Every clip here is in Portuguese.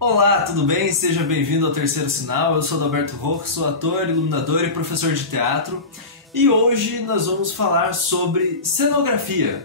Olá, tudo bem? Seja bem-vindo ao Terceiro Sinal. Eu sou Adalberto Roque, sou ator, iluminador e professor de teatro. E hoje nós vamos falar sobre cenografia.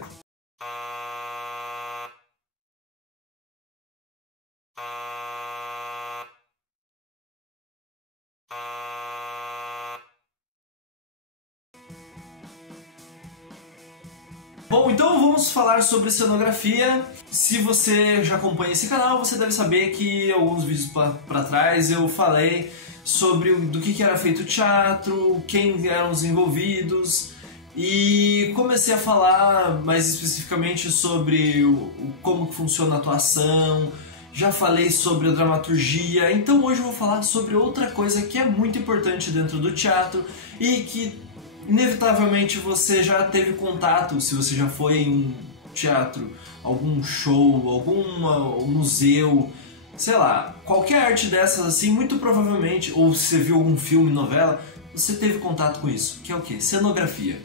Bom, então vamos falar sobre cenografia. Se você já acompanha esse canal, você deve saber que alguns vídeos para trás eu falei sobre do que era feito o teatro, quem eram os envolvidos, e comecei a falar mais especificamente sobre como que funciona a atuação. Já falei sobre a dramaturgia, então hoje eu vou falar sobre outra coisa que é muito importante dentro do teatro e que inevitavelmente você já teve contato, se você já foi em um teatro, algum show, algum museu, sei lá, qualquer arte dessas assim, muito provavelmente, ou se você viu algum filme, novela, você teve contato com isso, que é o quê? Cenografia.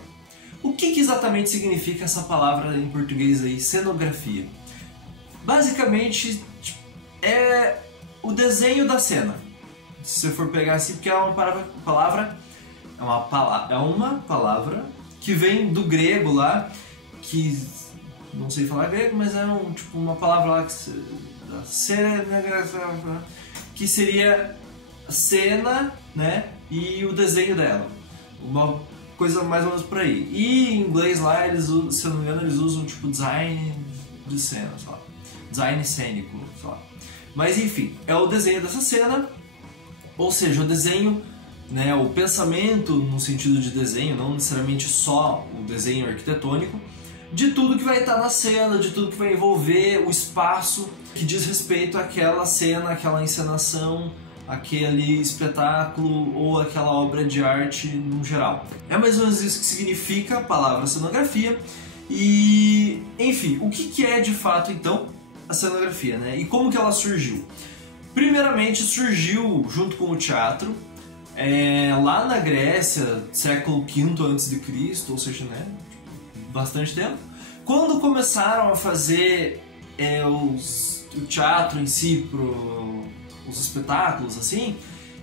O que exatamente significa essa palavra em português aí, cenografia? Basicamente é o desenho da cena. Se você for pegar assim, porque é uma palavra que vem do grego lá, que não sei falar grego, mas é uma palavra lá que seria cena, né, e o desenho dela. Uma coisa mais ou menos por aí. E em inglês lá, se eu não me engano, eles usam design de cena, sei lá. Design cênico, sei lá. Mas enfim, é o desenho dessa cena, ou seja, o desenho, né, o pensamento no sentido de desenho, não necessariamente só o desenho arquitetônico, de tudo que vai estar na cena, de tudo que vai envolver o espaço que diz respeito àquela cena, àquela encenação, aquele espetáculo ou aquela obra de arte no geral. É mais ou menos isso que significa a palavra cenografia. E, enfim, o que é de fato então a cenografia, né? E como que ela surgiu? Primeiramente surgiu junto com o teatro, lá na Grécia, século V a.C., ou seja, né, bastante tempo, quando começaram a fazer o teatro em si, os espetáculos, assim,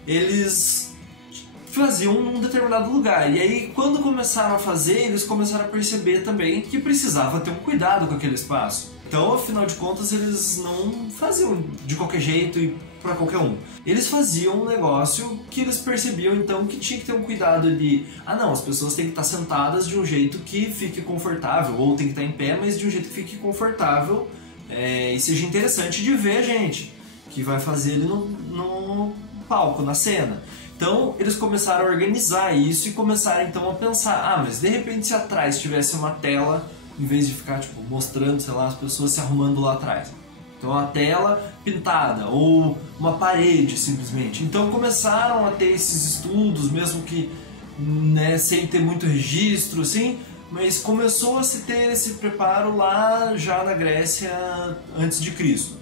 eles faziam num determinado lugar. E aí, quando começaram a fazer, eles começaram a perceber também que precisava ter um cuidado com aquele espaço. Então, afinal de contas, eles não faziam de qualquer jeito e para qualquer um. Eles faziam um negócio que eles percebiam então que tinha que ter um cuidado de não, as pessoas têm que estar sentadas de um jeito que fique confortável, ou tem que estar em pé, mas de um jeito que fique confortável e seja interessante de ver a gente que vai fazer ele no palco, na cena. Então eles começaram a organizar isso e começaram então a pensar, mas de repente se atrás tivesse uma tela, em vez de ficar mostrando, sei lá, as pessoas se arrumando lá atrás. Então a tela pintada ou uma parede simplesmente. Então começaram a ter esses estudos, mesmo que, né, sem ter muito registro, assim, mas começou a se ter esse preparo lá já na Grécia antes de Cristo.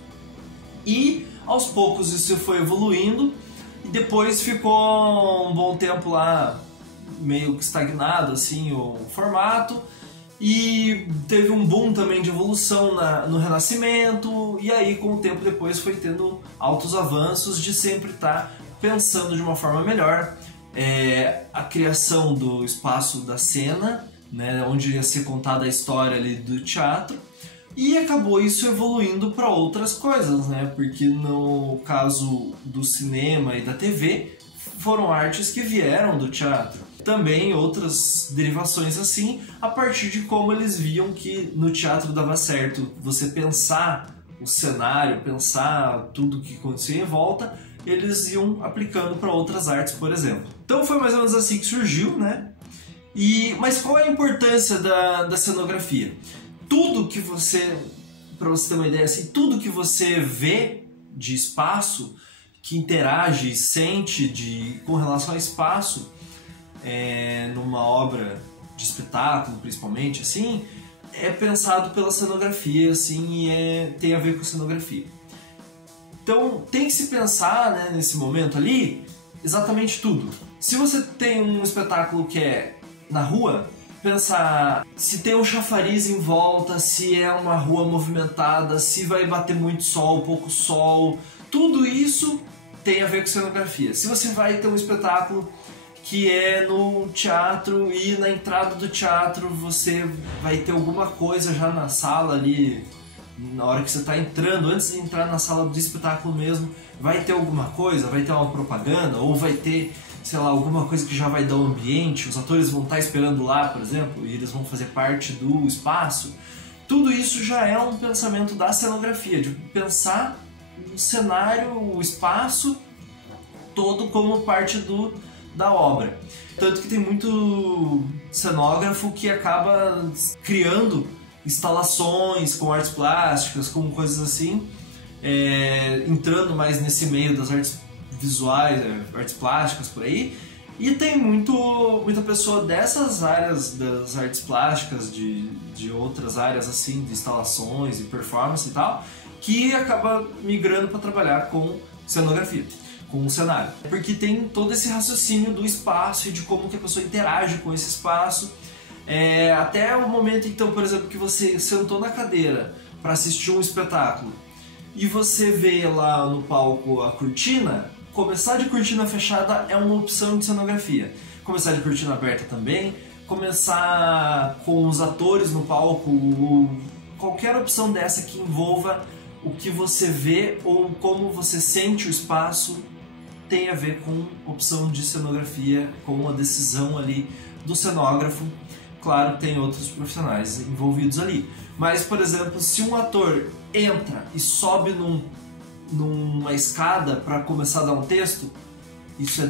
E aos poucos isso foi evoluindo e depois ficou um bom tempo lá meio que estagnado assim o formato. E teve um boom também de evolução no Renascimento, e aí com o tempo depois foi tendo altos avanços de sempre estar pensando de uma forma melhor a criação do espaço da cena, né, onde ia ser contada a história ali do teatro, e acabou isso evoluindo para outras coisas, né, porque no caso do cinema e da TV foram artes que vieram do teatro. Também outras derivações assim, a partir de como eles viam que no teatro dava certo você pensar o cenário, pensar tudo que acontecia em volta, eles iam aplicando para outras artes, por exemplo. Então foi mais ou menos assim que surgiu, né? Mas qual é a importância da cenografia? Tudo que você, para você ter uma ideia assim, tudo que você vê de espaço, que interage e sente com relação ao espaço, numa obra de espetáculo, principalmente, assim, é pensado pela cenografia, assim, e tem a ver com cenografia. Então, tem que se pensar, né, nesse momento ali, exatamente tudo. Se você tem um espetáculo que é na rua, pensar se tem um chafariz em volta, se é uma rua movimentada, se vai bater muito sol, pouco sol, Tudo isso tem a ver com cenografia. Se você vai ter um espetáculo que é no teatro e na entrada do teatro você vai ter alguma coisa já na sala ali, na hora que você está entrando, antes de entrar na sala do espetáculo mesmo, vai ter alguma coisa, vai ter uma propaganda, ou vai ter, sei lá, alguma coisa que já vai dar o ambiente, os atores vão estar esperando lá, por exemplo, e eles vão fazer parte do espaço. Tudo isso já é um pensamento da cenografia, de pensar o cenário, o espaço todo como parte da obra. Tanto que tem muito cenógrafo que acaba criando instalações com artes plásticas, com coisas assim, entrando mais nesse meio das artes visuais, artes plásticas por aí. E tem muita pessoa dessas áreas das artes plásticas, de outras áreas assim, de instalações e performance e tal, que acaba migrando para trabalhar com cenografia, com o cenário. Porque tem todo esse raciocínio do espaço e de como que a pessoa interage com esse espaço. Até o momento, então, por exemplo, que você sentou na cadeira para assistir um espetáculo e você vê lá no palco a cortina, começar de cortina fechada é uma opção de cenografia. Começar de cortina aberta também, começar com os atores no palco, qualquer opção dessa que envolva o que você vê ou como você sente o espaço tem a ver com opção de cenografia, com a decisão ali do cenógrafo. Claro, tem outros profissionais envolvidos ali. Mas, por exemplo, se um ator entra e sobe numa escada para começar a dar um texto, isso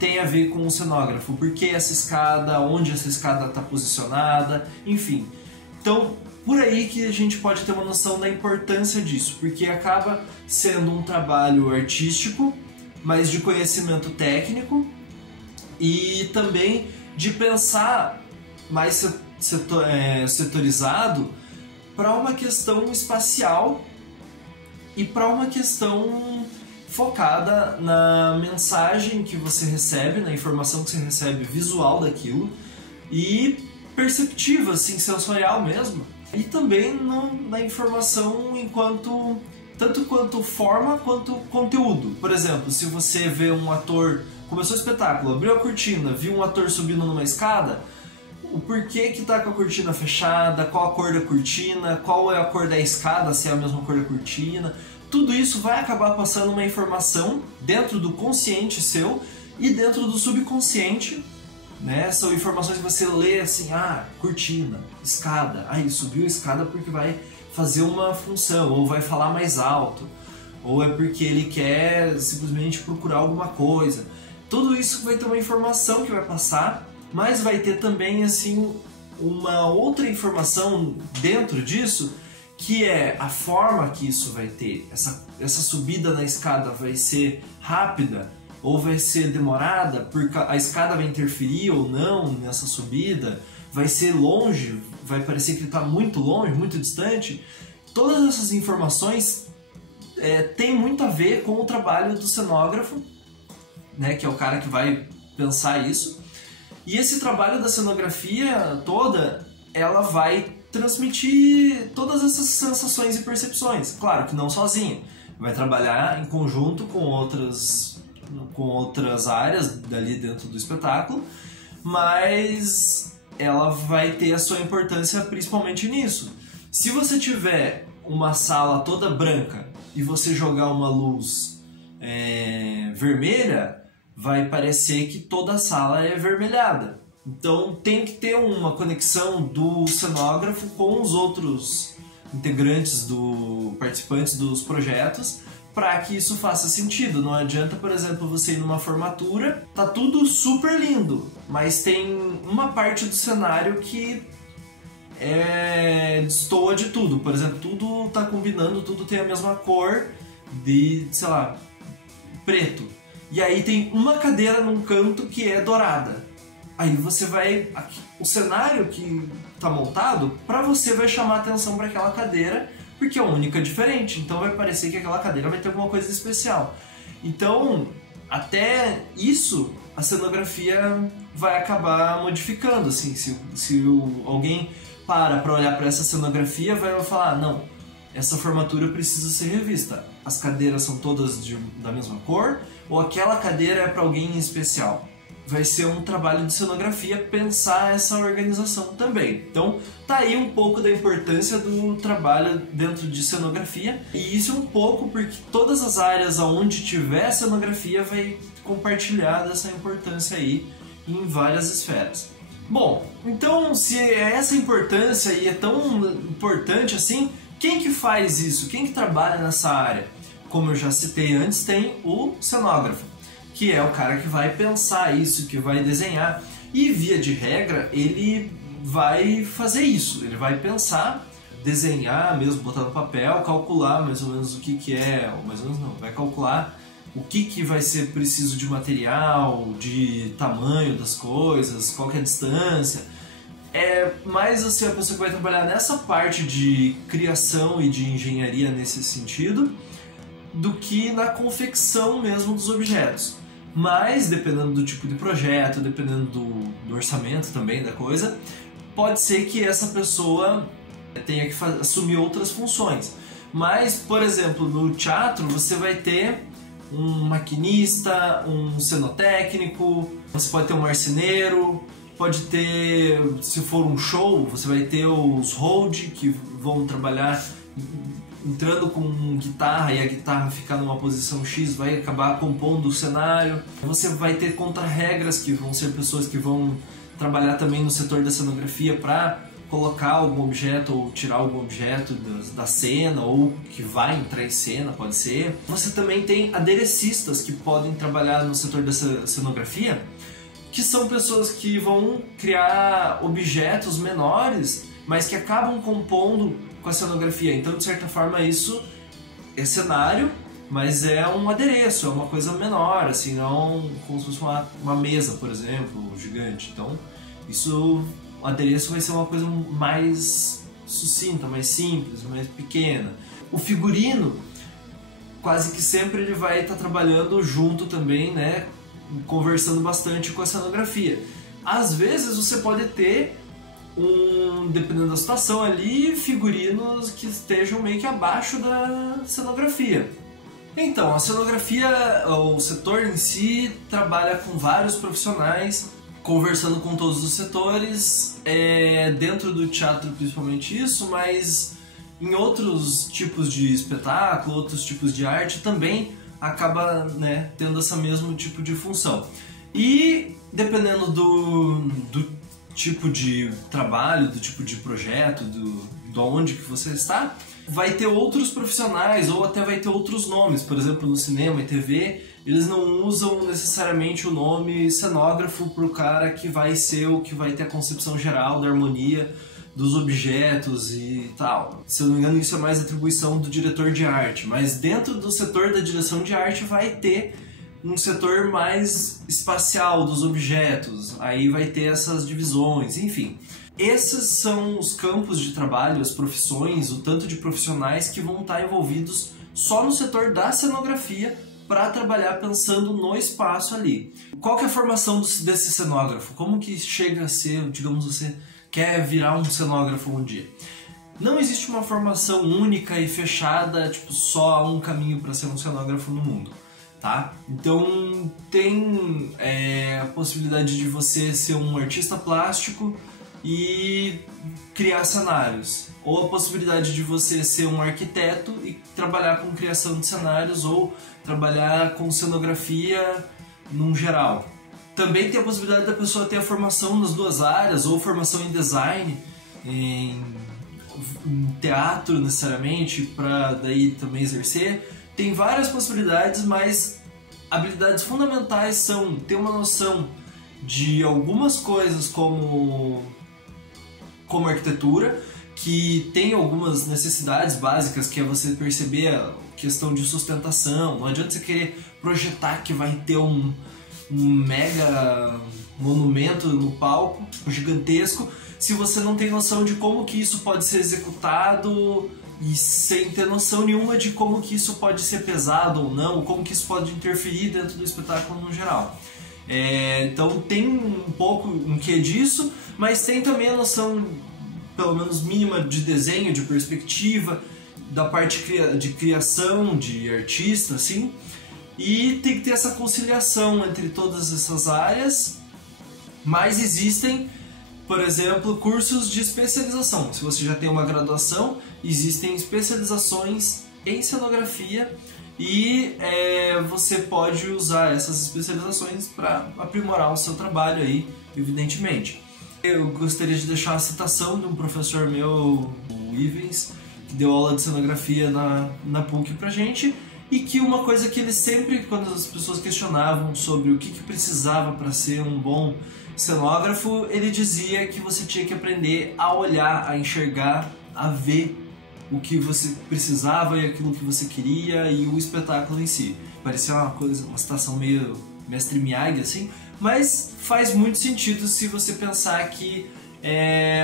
tem a ver com o cenógrafo. Por que essa escada, onde essa escada está posicionada, enfim. Então, por aí que a gente pode ter uma noção da importância disso, porque acaba sendo um trabalho artístico, mas de conhecimento técnico e também de pensar mais setorizado para uma questão espacial e para uma questão focada na mensagem que você recebe, na informação que você recebe visual daquilo e perceptiva, assim, sensorial mesmo. E também na informação tanto quanto forma quanto conteúdo. Por exemplo, se você vê um ator, começou o espetáculo, abriu a cortina, viu um ator subindo numa escada, o porquê que tá com a cortina fechada, qual a cor da cortina, qual é a cor da escada, se é a mesma cor da cortina, tudo isso vai acabar passando uma informação dentro do consciente seu e dentro do subconsciente, né? São informações que você lê assim, cortina, escada, ele subiu a escada porque vai fazer uma função, ou vai falar mais alto, ou é porque ele quer simplesmente procurar alguma coisa. Tudo isso vai ter uma informação que vai passar, mas vai ter também assim uma outra informação dentro disso, que é a forma que isso vai ter. Essa subida na escada vai ser rápida ou vai ser demorada, porque a escada vai interferir ou não nessa subida, vai ser longe, vai parecer que ele está muito longe, muito distante. Todas essas informações têm muito a ver com o trabalho do cenógrafo, né, que é o cara que vai pensar isso. E esse trabalho da cenografia toda, ela vai transmitir todas essas sensações e percepções. Claro que não sozinha, vai trabalhar em conjunto com outras áreas dali dentro do espetáculo, mas ela vai ter a sua importância principalmente nisso. Se você tiver uma sala toda branca e você jogar uma luz vermelha, vai parecer que toda a sala é avermelhada. Então tem que ter uma conexão do cenógrafo com os outros integrantes, participantes dos projetos, para que isso faça sentido. Não adianta, por exemplo, você ir numa formatura, tá tudo super lindo, mas tem uma parte do cenário que destoa de tudo. Por exemplo, tudo tá combinando, tudo tem a mesma cor de, sei lá, preto. E aí tem uma cadeira num canto que é dourada. Aí você vai... O cenário que tá montado, pra você vai chamar atenção para aquela cadeira, porque é a única diferente. Então vai parecer que aquela cadeira vai ter alguma coisa especial. Então, até isso, a cenografia vai acabar modificando. Assim, se alguém para olhar para essa cenografia, vai falar, não, essa formatura precisa ser revista. as cadeiras são todas da mesma cor, ou aquela cadeira é para alguém em especial. Vai ser um trabalho de cenografia pensar essa organização também. Então tá aí um pouco da importância do trabalho dentro de cenografia, e isso é um pouco porque todas as áreas onde tiver cenografia vai compartilhar dessa importância aí em várias esferas. Bom, então se é essa importância e é tão importante assim, quem que faz isso? Quem que trabalha nessa área? Como eu já citei antes, tem o cenógrafo, que é o cara que vai pensar isso, que vai desenhar, e via de regra ele vai fazer isso, ele vai pensar, desenhar mesmo, botar no papel, calcular mais ou menos o que é, ou mais ou menos não, vai calcular o que vai ser preciso de material, de tamanho das coisas, qual que é a distância. É mais assim a pessoa que vai trabalhar nessa parte de criação e de engenharia nesse sentido, do que na confecção mesmo dos objetos. Mas, dependendo do tipo de projeto, dependendo do orçamento também da coisa, pode ser que essa pessoa tenha que assumir outras funções. Mas, por exemplo, no teatro você vai ter um maquinista, um cenotécnico, você pode ter um marceneiro, pode ter, se for um show, você vai ter os hold que vão trabalhar entrando com guitarra, e a guitarra ficar numa posição X vai acabar compondo o cenário. Você vai ter contra-regras, que vão ser pessoas que vão trabalhar também no setor da cenografia para colocar algum objeto ou tirar algum objeto da cena, ou que vai entrar em cena, pode ser. Você também tem aderecistas que podem trabalhar no setor da cenografia, que são pessoas que vão criar objetos menores, mas que acabam compondo com a cenografia. Então, de certa forma, isso é cenário, mas é um adereço, é uma coisa menor, assim, não como se fosse uma mesa, por exemplo, gigante. Então, isso, o adereço vai ser uma coisa mais sucinta, mais simples, mais pequena. O figurino, quase que sempre ele vai estar trabalhando junto também, né, conversando bastante com a cenografia. Às vezes você pode ter dependendo da situação ali, figurinos que estejam meio que abaixo da cenografia. Então, a cenografia, o setor em si, trabalha com vários profissionais, conversando com todos os setores, dentro do teatro principalmente isso, mas em outros tipos de espetáculo, outros tipos de arte também acaba, né, tendo esse mesmo tipo de função. E dependendo do tipo de trabalho, do tipo de projeto, do onde que você está, vai ter outros profissionais ou até vai ter outros nomes. Por exemplo, no cinema e TV, eles não usam necessariamente o nome cenógrafo para o cara que vai ser o que vai ter a concepção geral da harmonia dos objetos e tal. Se eu não me engano, isso é mais atribuição do diretor de arte, mas dentro do setor da direção de arte vai ter um setor mais espacial dos objetos, aí vai ter essas divisões, enfim. Esses são os campos de trabalho, as profissões, o tanto de profissionais que vão estar envolvidos só no setor da cenografia para trabalhar pensando no espaço ali. Qual que é a formação desse cenógrafo? Como que chega a ser, digamos, você quer virar um cenógrafo um dia? Não existe uma formação única e fechada, tipo, só um caminho para ser um cenógrafo no mundo. Tá? Então tem a possibilidade de você ser um artista plástico e criar cenários, ou a possibilidade de você ser um arquiteto e trabalhar com criação de cenários, ou trabalhar com cenografia num geral. Também tem a possibilidade da pessoa ter a formação nas duas áreas, ou formação em design, em teatro necessariamente, para daí também exercer. Tem várias possibilidades, mas habilidades fundamentais são ter uma noção de algumas coisas como arquitetura, que tem algumas necessidades básicas, que é você perceber a questão de sustentação. Não adianta você querer projetar que vai ter um mega monumento no palco, gigantesco, se você não tem noção de como que isso pode ser executado e sem ter noção nenhuma de como que isso pode ser pesado ou não, como que isso pode interferir dentro do espetáculo no geral. Então tem um pouco um quê disso, mas tem também a noção, pelo menos mínima, de desenho, de perspectiva, da parte de criação, de artista, assim, e tem que ter essa conciliação entre todas essas áreas, mas existem, por exemplo, cursos de especialização. Se você já tem uma graduação, existem especializações em cenografia e você pode usar essas especializações para aprimorar o seu trabalho aí, evidentemente. Eu gostaria de deixar uma citação de um professor meu, o Ivens, que deu aula de cenografia na PUC pra gente, e que uma coisa que ele sempre, quando as pessoas questionavam sobre o que precisava para ser um bom cenógrafo, ele dizia que você tinha que aprender a olhar, a enxergar, a ver o que você precisava e aquilo que você queria e o espetáculo em si. Parecia uma citação meio Mestre Miyagi, assim, mas faz muito sentido se você pensar que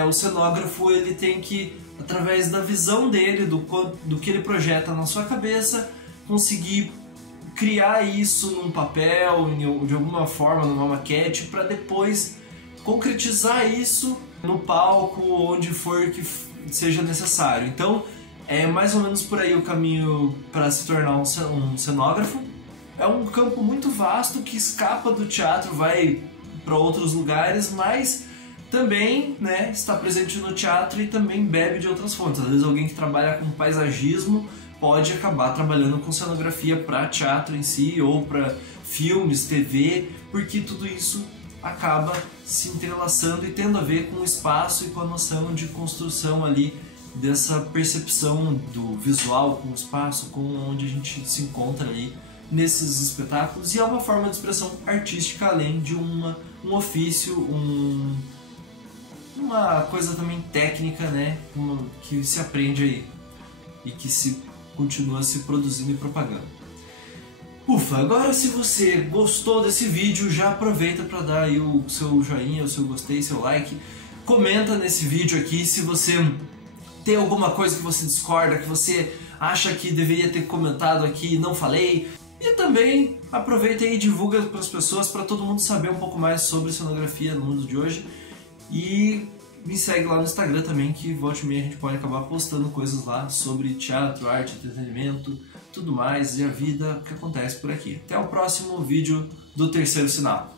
o cenógrafo ele tem que, através da visão dele, do que ele projeta na sua cabeça, conseguir criar isso num papel, de alguma forma, numa maquete, para depois concretizar isso no palco, onde for que seja necessário. Então, é mais ou menos por aí o caminho para se tornar um cenógrafo. É um campo muito vasto que escapa do teatro, vai para outros lugares, mas também, né, está presente no teatro e também bebe de outras fontes. Às vezes alguém que trabalha com paisagismo pode acabar trabalhando com cenografia para teatro em si ou para filmes, TV, porque tudo isso acaba se entrelaçando e tendo a ver com o espaço e com a noção de construção ali dessa percepção do visual com o espaço, com onde a gente se encontra ali nesses espetáculos, e é uma forma de expressão artística além de um ofício, uma coisa também técnica, né, que se aprende aí e que se continua se produzindo e propagando. Ufa, agora se você gostou desse vídeo, já aproveita para dar aí o seu joinha, o seu gostei, seu like, comenta nesse vídeo aqui se você tem alguma coisa que você discorda, que você acha que deveria ter comentado aqui e não falei. E também aproveita e divulga para as pessoas, para todo mundo saber um pouco mais sobre cenografia no mundo de hoje. E me segue lá no Instagram também, que volta e meia a gente pode acabar postando coisas lá sobre teatro, arte, entretenimento, tudo mais, e a vida que acontece por aqui. Até o próximo vídeo do Terceiro Sinal.